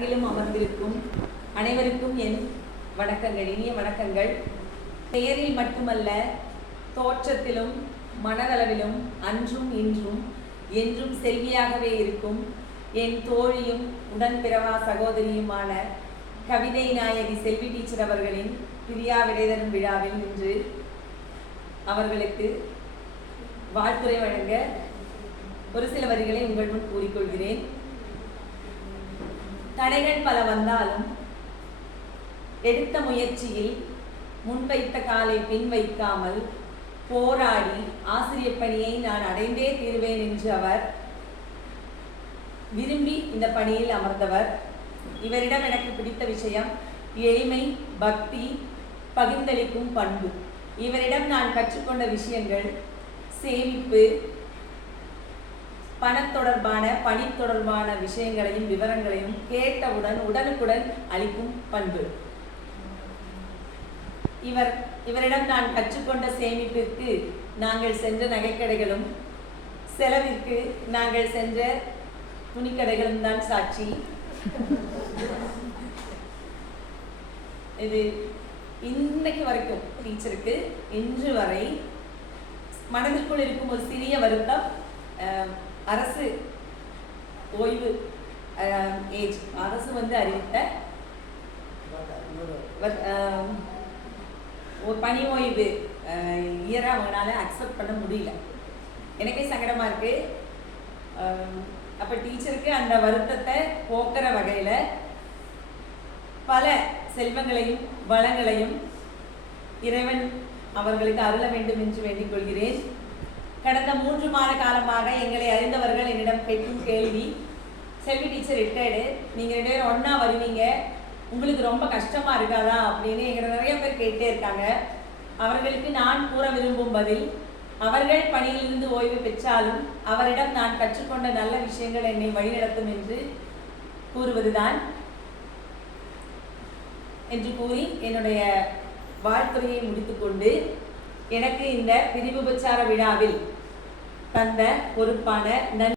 அரங்கிலும் அமர்ந்திருக்கும் அனைவருக்கும் என் வணக்கங்கள் இனிய வணக்கங்கள். பெயரில் மட்டுமல்ல தோற்றத்திலும் மனதளவிலும் அன்றும் இன்றும் என்றும் செல்வியாகவே இருக்கும் என் தோழியும் உடன்பிறவா சகோதரியுமான கவிதை நாயகி செல்வி டீச்சர் அவர்களின் பிரியா விடைதரும் விழாவில் இன்று அவர்களுக்கு வாழ்த்துரை வழங்க ஒரு சில வரிகளை உங்கள் முன் கூறிக்கொள்கிறேன். தடைகள் பல வந்தாலும் எடுத்த முயற்சியில் முன்வைத்த காலை பின் வைக்காமல் போராடி ஆசிரியர் பணியை நான் அடைந்தே தீர்வேன் என்று அவர் விரும்பி இந்த பணியில் அமர்ந்தவர். இவரிடம் எனக்கு பிடித்த விஷயம் எளிமை பக்தி பகிர்ந்தளிக்கும் பண்பு. இவரிடம் நான் கற்றுக்கொண்ட விஷயங்கள் சேமிப்பு பண தொடர்பான பணி தொடர்பான விஷயங்களையும் விவரங்களையும் கேட்டவுடன் உடனுக்குடன் அளிக்கும் பண்பு. இவர் இவரிடம் நான் கற்றுக்கொண்ட சேமிப்பிற்கு நாங்கள் சென்ற நகைக்கடைகளும் செலவிற்கு நாங்கள் சென்ற துணிக்கடைகளும் தான் சாட்சி. இது இன்னைக்கு வரைக்கும் டீச்சருக்கு. இன்று வரை மனதிற்குள் இருக்கும் ஒரு சிறிய வருத்தம் அரசு ஓய்வு ஏஜ் அரசு வந்து அறிவித்த ஒரு பணி ஓய்வு இயராக அவங்களால அக்செப்ட் பண்ண முடியல. எனக்கே சங்கடமாக இருக்கு. அப்போ டீச்சருக்கு அந்த வருத்தத்தை போக்குற வகையில் பல செல்வங்களையும் வளங்களையும் இறைவன் அவர்களுக்கு அருள வேண்டும் என்று வேண்டிக் கொள்கிறேன். கடந்த மூன்று மாத காலமாக எங்களை அறிந்தவர்கள் என்னிடம் கேட்கும் கேள்வி. செல்வி டீச்சர் ரிட்டையர்டு நீங்கள் ரெண்டு பேரும் ஒன்றா வருவீங்க. உங்களுக்கு ரொம்ப கஷ்டமாக இருக்காதா? அப்படின்னு எங்களை நிறைய பேர் கேட்டே இருக்காங்க. அவர்களுக்கு நான் கூற விரும்பும் பதில் அவர்கள் பணியிலிருந்து ஓய்வு பெற்றாலும் அவரிடம் நான் கற்றுக்கொண்ட நல்ல விஷயங்கள் என்னை வழிநடத்தும் என்று கூறுவதுதான் என்று கூறி என்னுடைய வாழ்த்துறையை முடித்துக்கொண்டு எனக்கு இந்த பிரிவுபச்சார விழாவில் தந்த பொறுப்பான நன்றி.